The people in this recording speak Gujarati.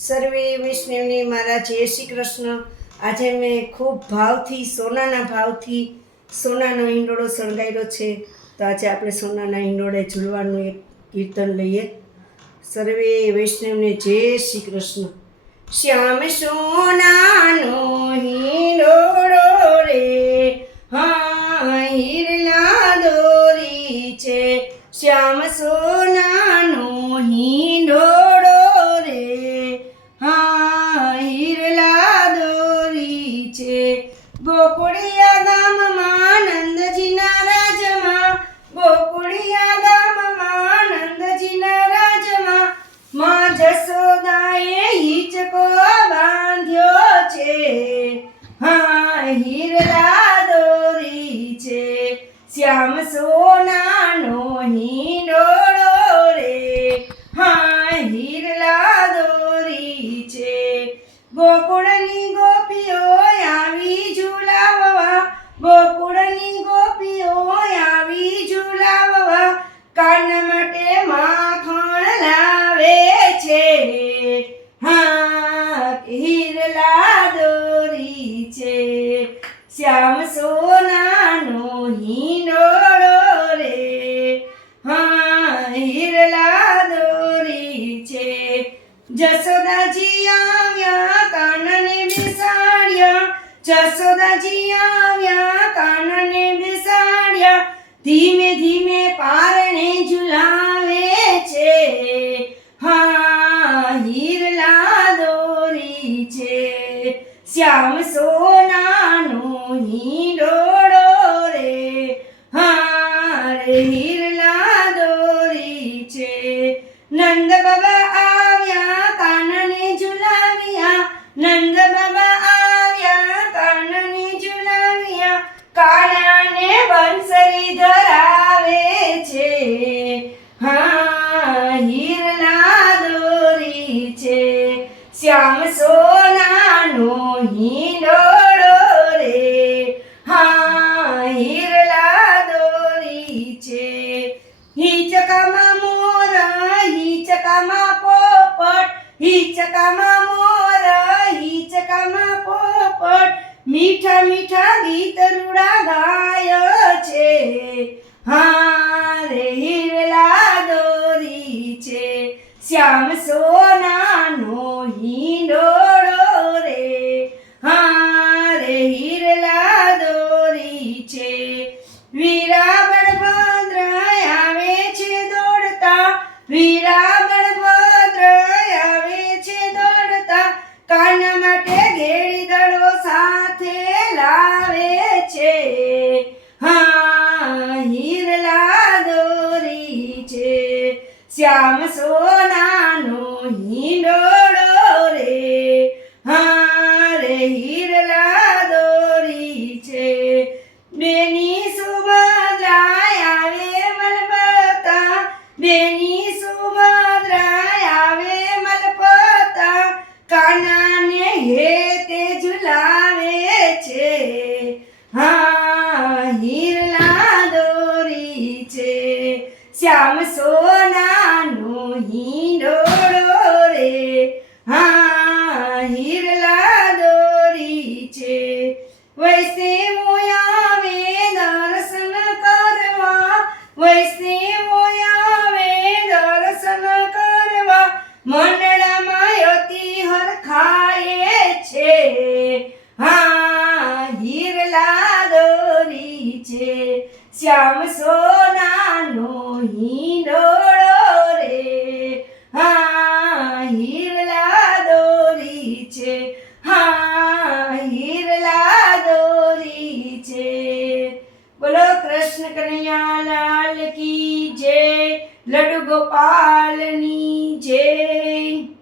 સર્વે વૈષ્ણવને મારા જય શ્રી કૃષ્ણ. આજે મેં ખૂબ ભાવથી, સોનાના ભાવથી સોનાનો હિંડોળો શણગાર્યો છે. તો આજે આપણે સોનાના હિંડોળે ઝૂલવાનું એક કીર્તન લઈએ. સર્વે વૈષ્ણવને જય શ્રી કૃષ્ણ. શ્યામ સોનાનો હિંડોળો રે હા હિરલા દોરી છે. શ્યામ સોનાનો હિંડોળો ગોકુળિયા ગામમાં નંદજીના રાજમાં, ગોકુળિયા ગામમાં નંદજીના રાજમાં, માં જસોદાએ હિચકો બાંધ્યો છે. હા, હીરલા દોરી છે. શ્યામ સોનાનો હિંડોળો રે. હા, હીરલા દોરી છે. ગોકુળની હીરલા દોરી છે. શ્યામ સોનાનો હિંડોળો રે. હા હીરલા દોરી છે. જસોદાજી આવ્યા કાનને બેસાડ્યા. જસોદાજી આવ્યા કાનને બેસાડ્યા. ધીમે ધીમે પારણે ઝુલાવે નંદ બાબા આવ્યા કાનને ઝુલાવ્યા. નંદ બાબા આવ્યા કાનને ઝુલાવ્યા. કાનાને બંસરી ધરાવે છે. હા, હીરના દોરી છે. શ્યામ સોનાનો હિંડોળો રે. હા હીરલા દોરી છે. હિચકામાં હિચકામાં મોર હિચકામાં પોપટ, મીઠા મીઠા ગીત રૂડા ગાય છે. હા રે હિરલા દોરી છે. શ્યામ સોનાનો હિંડોળો રે. હા રે હિરલા દોરી છે. વીરા બળભદ્ર આવે છે દોડતા. વીરા sete. છે. શ્યામ સોનાનો હિંડોળો રે. હા, હીરલા દોરી છે. વૈસે આવે દર્શન કરવા. વૈસે આવે દર્શન કરવા. મંડળામાં અતિ હરખાય છે. હા, હીરલા દોરી છે. શ્યામ સોનાનો હિંડોળો રે, હા, હીરલા દોરી છે, હા, હીરલા દોરી છે. બોલો કૃષ્ણ કનૈયા લાલ કી જય, લડુ ગોપાલની જય.